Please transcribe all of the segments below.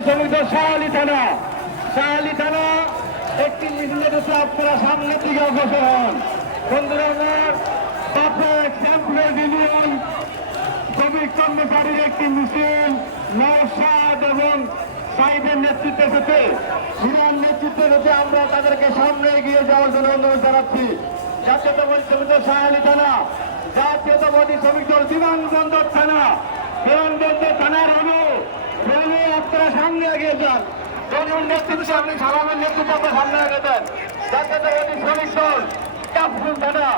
শাহালি থানা একটি মিছিলের আপনারা সামনের দিকে অগ্রসর হন। বন্ধুরা আমার ইউনিয়ন শ্রমিক কর্মচারীর একটি মিছিল নওশাদ এবং সাইদের নেতৃত্বে হতে বিরান নেতৃত্বে হতে আমরা তাদেরকে সামনে এগিয়ে যাওয়ার জন্য অনুরোধ জানাচ্ছি। জাতীয়তাবাদী শ্রমিক দল শাহালি থানা, জাতীয়তাবাদী শ্রমিক দল বিমানবন্দর থানা, বিমানবন্দর থানার হলো আপনারা সামনে এগিয়ে যান। তরুণ নেতৃত্বে আপনি সালামের নেতৃত্বে আপনার সামনে এগিয়ে দেন। জাতীয়তাবাদী শ্রমিক দল কাফরুল থানা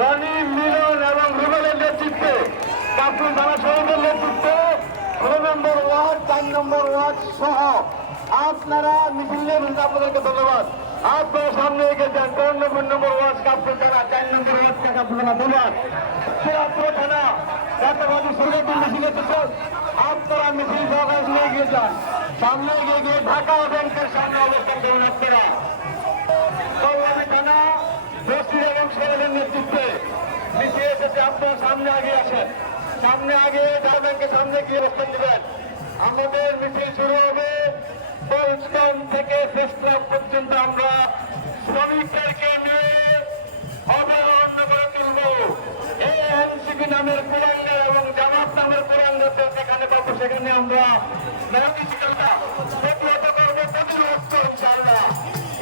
রনি মিলন এবং রুবেলের নেতৃত্বে, কাফরুল থানা শহীদের নেতৃত্বে 6 নম্বর ওয়ার্ড 4 নম্বর ওয়ার্ড সহ আপনারা মিছিলে আপনাদেরকে ধন্যবাদ। আপনারা সামনে এগিয়ে যান। 54 নম্বর ওয়ার্ড কাফরুল থানা, 4 নম্বর ওয়ার্ড কাফরুল থানা ধন্যবাদ। সিরাজপুর থানা জাতীয়তাবাদী শ্রমিক দল মিছিলে আপনারা মিছিল সহকারে এগিয়ে যান। সামনে এগিয়ে গিয়ে ঢাকা ব্যাংকের সামনে অবস্থান করুন। আপনারা কল্যাণী থানা বস্তির এবং শহরের নেতৃত্বে মিছিল এসেছে। আপনারা সামনে আগে আসেন, সামনে আগে ঢাকা ব্যাংকের সামনে গিয়ে অবস্থান দেবেন। আমাদের মিছিল শুরু হবে পল্টন থেকে শেষক্লাব পর্যন্ত। আমরা শ্রমিকদেরকে নিয়ে অবরুদ্ধ করে তুলব। এই এনসিপি নামের কুলাঙ্গার এবং জামাত নামের কুলাঙ্গারদের যেখানে পাবো সেখানে আমরা প্রতিহত করবো, প্রতিরোধ করবো ইনশাআল্লাহ।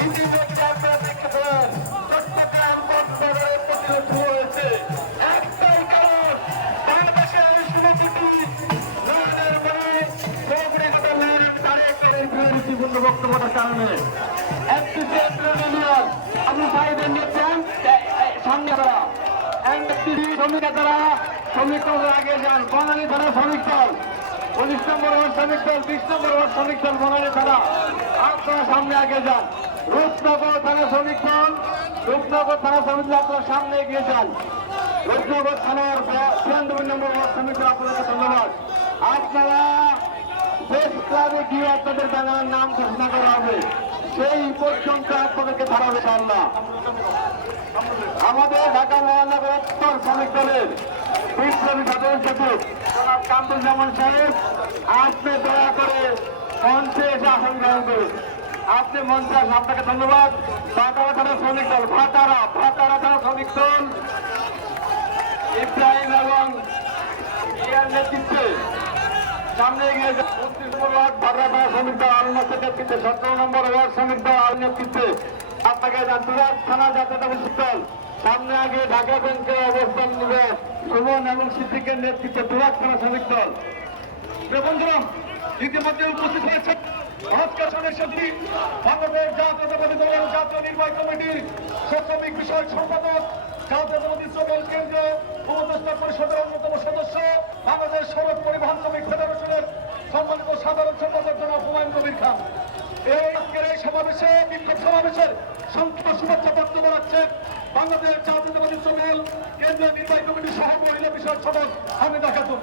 ইতিমধ্যে আপনারা দেখেছেন চট্টগ্রাম বন্দরের প্রতিরোধ শুরু হয়েছে। একটাই কারণ, বাংলাদেশের সভাপতি নরেন্দ্র মোদী গুরুত্বপূর্ণ বক্তব্যের কারণে আপনি সাইডের নিচ্ছেন সামনে শ্রমিকেরা শ্রমিক আগে যান। বনানী থানা শ্রমিক দল 19 নম্বর ওয়ার্ড শ্রমিক দল, 20 নম্বর ওয়ার্ড শ্রমিক দল বনানী থানা আপনারা সামনে আগে যান। রূপনগর থানা শ্রমিক দল, রূপনগর থানা শ্রমিক দল আপনারা সামনে এগিয়ে যান। রূপনগর থানার 93 নম্বর ওয়ার্ড শ্রমিক দল আপনাদেরকে ধন্যবাদ। আপনারা প্রেস ক্লাবে গিয়ে আপনাদের ব্যানারের নাম ঘোষণা করা হবে, সেই পর্যন্ত আপনাদেরকে ধরাবে ইনশাআল্লাহ। আমাদের ঢাকা মহানগর উত্তর শ্রমিক দলের বিপ্লবী সাধারণ সচিব জনাব কামরুজ্জামান সাহেব, আপনি দয়া করে মঞ্চে এসে আসন গ্রহণ করুন। আপনি মঞ্চে আসেন, আপনাকে ধন্যবাদ। ভাটারা থানা শ্রমিক দল, ভাটারা থানা শ্রমিক দল ইব্রাহিম এবং ইয়ার নেতৃত্বে সামনে এগিয়ে যায়। 29 নম্বর ওয়ার্ড ভাটারা থানা শ্রমিক দল আলনাথের নেতৃত্বে, 17 নম্বর ওয়ার্ড শ্রমিক দল আল নেতৃত্বে আপনাকে তুরাগ থানা জাতীয়তাবাদী দল সামনে আগে ঢাকা ব্যাংকে অবস্থান নেবে সুমন এবং সিদ্দিকের নেতৃত্বে তুরাগ থানা শ্রমিক দল। বন্ধুরা ইতিমধ্যে উপস্থিত হয়েছে আজকের সদস্যটি বাংলাদেশ জাতীয়তাবাদী দলের জাতীয় নির্বাহী কমিটির শ্রমিক বিষয়ক সম্পাদক, জাতীয়তাবাদী শ্রমিক কেন্দ্র উপদেষ্টা পরিষদের অন্যতম সদস্য, বাংলাদেশ সড়ক পরিবহন শ্রমিক ফেডারেশনের সম্মানিত সাধারণ সম্পাদক জনাব হুমায়ুন কবির খান। আজকের এই সমাবেশে বিক্ষোভ সমাবেশের সংক্ষিপ্ত শুভেচ্ছা বক্তব্য রাখছেন বাংলাদেশ জাতীয়তাবাদী শ্রমিক কেন্দ্রীয় নির্বাহী কমিটির সহ মহিলা বিষয়ক সদস্য হামিদা খাতুন।